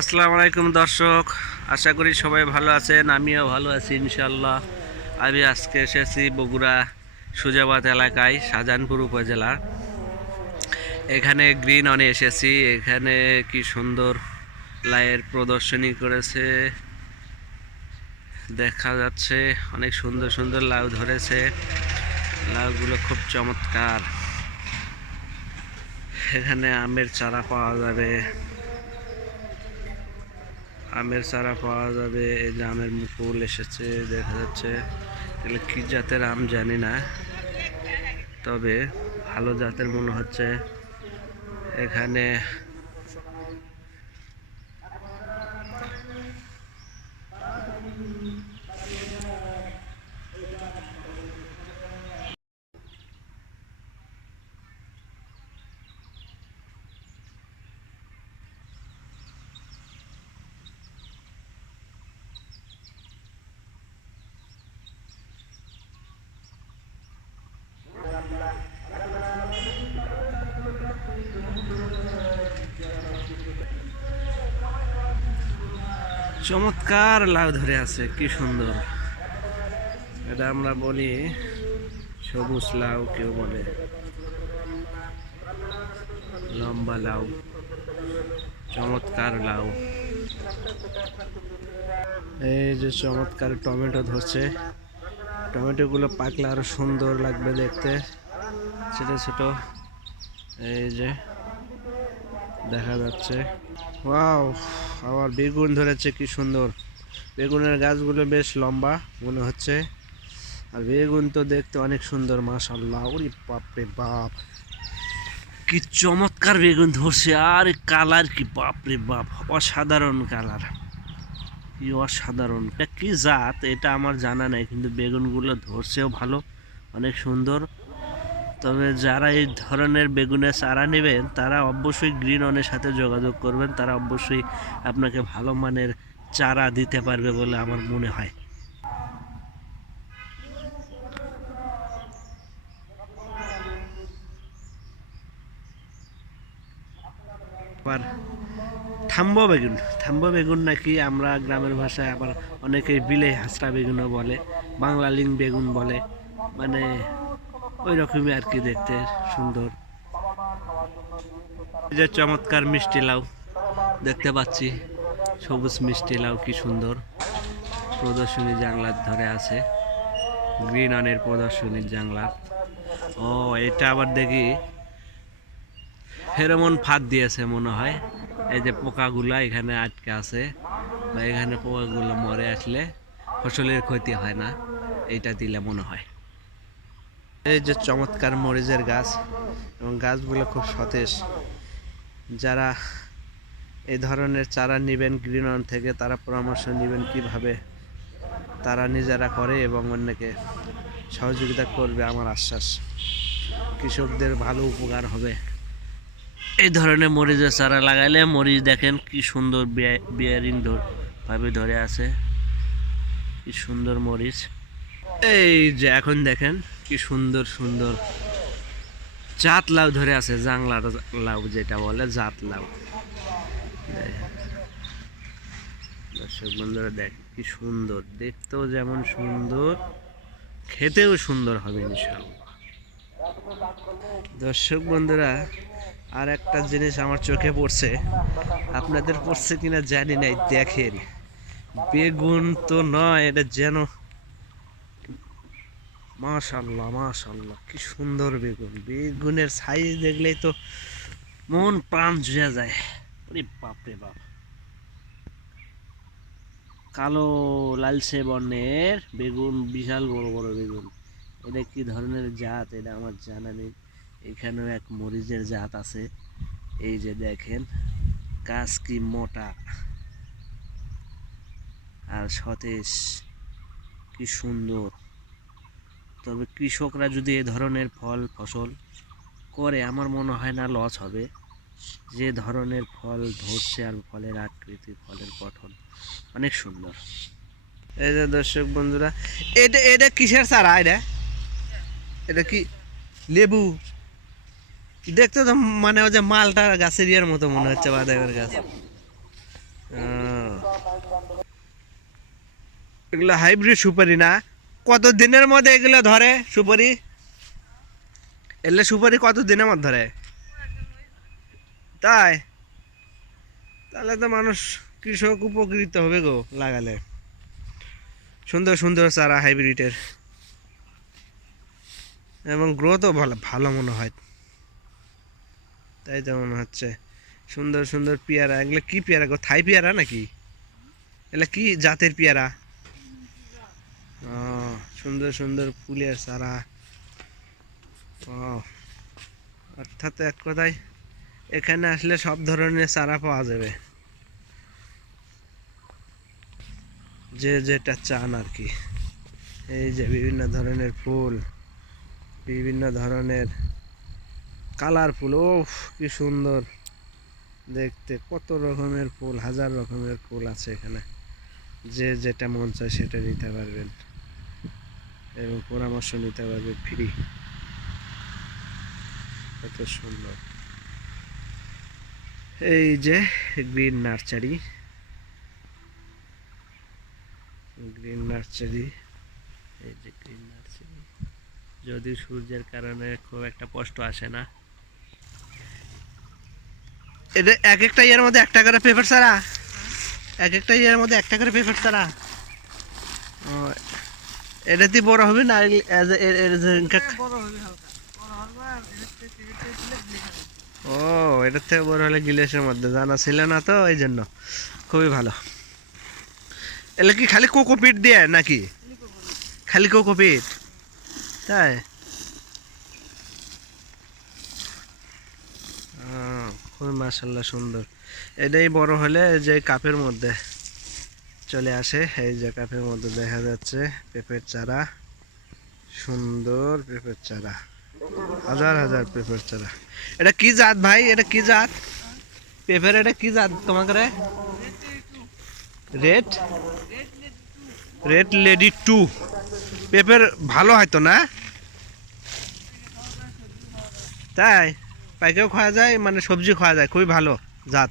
আসসালামু আলাইকুম দর্শক, আশা করি সবাই ভালো আছেন। আমিও ভালো আছি ইনশাল্লাহ। আমি আজকে এসেছি বগুড়া সুজাবাদ এলাকায়, শাহজাহানপুর উপজেলা। এখানে গ্রিন অনে এসেছি। এখানে কি সুন্দর লাইয়ের প্রদর্শনী করেছে, দেখা যাচ্ছে অনেক সুন্দর সুন্দর লাউ ধরেছে। লাউগুলো খুব চমৎকার। এখানে আমের চারা পাওয়া যাবে, এই যে আমের মুকুল এসেছে দেখা যাচ্ছে। এগুলো কি জাতের আম জানি না, তবে ভালো জাতের মনে হচ্ছে। এখানে চমৎকার লাউ ধরে আছে, কি সুন্দর। এটা আমরা বলি সবুজ লাউ, কেউ বলে লম্বা লাউ। চমৎকার লাউ। এই যে চমৎকার টমেটো ধরছে। টমেটো গুলো পাকলে আরো সুন্দর লাগবে দেখতে, ছোট ছোট। এই যে দেখা যাচ্ছে, ওয়াও। আবার বেগুন ধরেছে, কি সুন্দর। বেগুনের গাছগুলো বেশ লম্বা মনে হচ্ছে। আর বেগুন তো দেখতে অনেক সুন্দর, মাশাআল্লাহ। ওরে বাপ রে বাপ, কি চমৎকার বেগুন ধরছে। আর কালার কি বাপ রে বাপ, অসাধারণ কালার, কি অসাধারণ। এটা কি জাত এটা আমার জানা নাই, কিন্তু বেগুনগুলো ধরছেও ভালো, অনেক সুন্দর। তবে যারা এই ধরনের বেগুনের চারা নেবেন তারা অবশ্যই গ্রিন অনের সাথে যোগাযোগ করবেন। তারা অবশ্যই আপনাকে ভালো মানের চারা দিতে পারবে বলে আমার মনে হয়। আবার থাম্ব বেগুন নাকি আমরা গ্রামের ভাষায়, আবার অনেকে বিলে হাঁসরা বেগুনও বলে, বাংলা লিং বেগুন বলে। মানে ওই রকমই আর কি, দেখতে সুন্দর। এই যে চমৎকার মিষ্টি লাউ দেখতে পাচ্ছি, সবুজ মিষ্টি লাউ, কি সুন্দর। প্রদর্শনী জাংলার ধরে আছে, গ্রিন অনের প্রদর্শনী জাংলা। ও, এটা আবার দেখি ফেরোমন ফাঁদ দিয়েছে মনে হয়। এই যে পোকাগুলা এখানে আটকে আছে, বা এখানে পোকাগুলো মরে আসলে ফসলের ক্ষতি হয় না, এইটা দিলে মনে হয়। এই যে চমৎকার মরিচের গাছ, এবং গাছগুলো খুব সতেজ। যারা এই ধরনের চারা নেবেন গ্রিন অন থেকে, তারা পরামর্শ নেবেন কিভাবে তারা নিজেরা করে এবং অন্যকে সহযোগিতা করবে। আমার আশ্বাস, কৃষকদের ভালো উপকার হবে। এই ধরনের মরিচের চারা লাগাইলে, মরিচ দেখেন কি সুন্দর বিয়ারিং ভাবে ধরে আছে, কি সুন্দর মরিচ। এই যে এখন দেখেন কি সুন্দর সুন্দর জাত লাউ ধরে আছে, জাংলার লাউ যেটা বলে জাত লাউ। দর্শক বন্ধুরা দেখেন কি সুন্দর, দেখতেও যেমন সুন্দর, খেতেও সুন্দর হবে ইনশাআল্লাহ। দর্শক বন্ধুরা, আর একটা জিনিস আমার চোখে পড়ছে, আপনাদের পড়ছে কিনা জানি নাই। দেখেন, বেগুন তো নয়, এটা যেন, মাশাআল্লাহ মাশাআল্লাহ, কি সুন্দর বেগুন। বেগুনের সাইজ দেখলেই তো মন প্রাণ জুড়ে যায়। ওরে বাপ রে বাপ, কালো লালচে বর্ণের বেগুন, বিশাল বড় বড় বেগুন। এটা কি ধরনের জাত এটা আমার জানা নেই। এখানেও এক মরিচের জাত আছে। এই যে দেখেন, গাছ কি মোটা আর সতেজ, কি সুন্দর। তবে কৃষকরা যদি এ ধরনের ফসল করে, আমার মনে হয় না লস হবে। যে ধরনের ফল ধরছে, আর ফলের আকৃতি, ফলের গঠন অনেক সুন্দর। এই যে দর্শক বন্ধুরা, এটা এটা কিসের চারা? এটা এটা কি লেবু? দেখতে তো মানে ওই যে মালটা গাছের ইয়ের মতো মনে হচ্ছে, বাদামের গাছ। এগুলো হাইব্রিড সুপারি না? কত দিনের মধ্যে এগুলো ধরে সুপারি? এলে সুপারি কত দিনের মধ্যে ধরে? তাই? তাহলে তো মানুষ কৃষক উপকৃত হবে গো লাগালে। সুন্দর সুন্দর চারা হাইব্রিডের, এবং গ্রোথও ভালো ভালো মনে হয়। তাই তো মনে হচ্ছে। সুন্দর সুন্দর পেয়ারা, এগুলো কি পেয়ারা গো? থাই পেয়ারা নাকি? এগুলো কি জাতের পেয়ারা? ও, সুন্দর সুন্দর ফুলের চারা। ও, অর্থাৎ এক কথায় এখানে আসলে সব ধরনের চারা পাওয়া যাবে, যে যেটা চান আর কি। এই যে বিভিন্ন ধরনের ফুল, বিভিন্ন ধরনের কালারফুল। ও, কি সুন্দর দেখতে! কত রকমের ফুল, হাজার রকমের ফুল আছে এখানে। যে যেটা মন চায় সেটা নিতে পারবেন, এবং পরামর্শ নিতে পারবেন ফ্রি। কত সুন্দর! এই যে গ্রিন নার্সারি, গ্রিন নার্সারি, এই যে গ্রিন নার্সারি। যদি সূর্যের কারণে খুব একটা কষ্ট আসে না। এটা এক একটা ইয়ের মধ্যে একটা করে পেপার ছাড়া, এক একটা ইয়ের মধ্যে একটা করে পেপার ছাড়া। ও, এটাতে বড় হবে না? ও, এটার থেকে বড় হলে গিলাসের মধ্যে, জানা ছিল না তো, এই জন্য। খুবই ভালো। এলে কি খালি কোকোপিট দিয়ে নাকি? খালি কোকোপিট? তাই? খুবই মাশাআল্লাহ সুন্দর। এটাই বড় হলে যে কাপের মধ্যে চলে আসে। এই যে কাপের মধ্যে দেখা যাচ্ছে পেঁপের চারা, সুন্দর পেঁপের চারা, হাজার হাজার পেঁপের চারা। এটা কি জাত ভাই? এটা কি জাত পেঁপের? এটা কি জাত তোমাকে? রেড রেড লেডি টু পেঁপের ভালো হয়তো না? তাই? পাইকেও খাওয়া যায়, মানে সবজি খাওয়া যায়, খুবই ভালো জাত।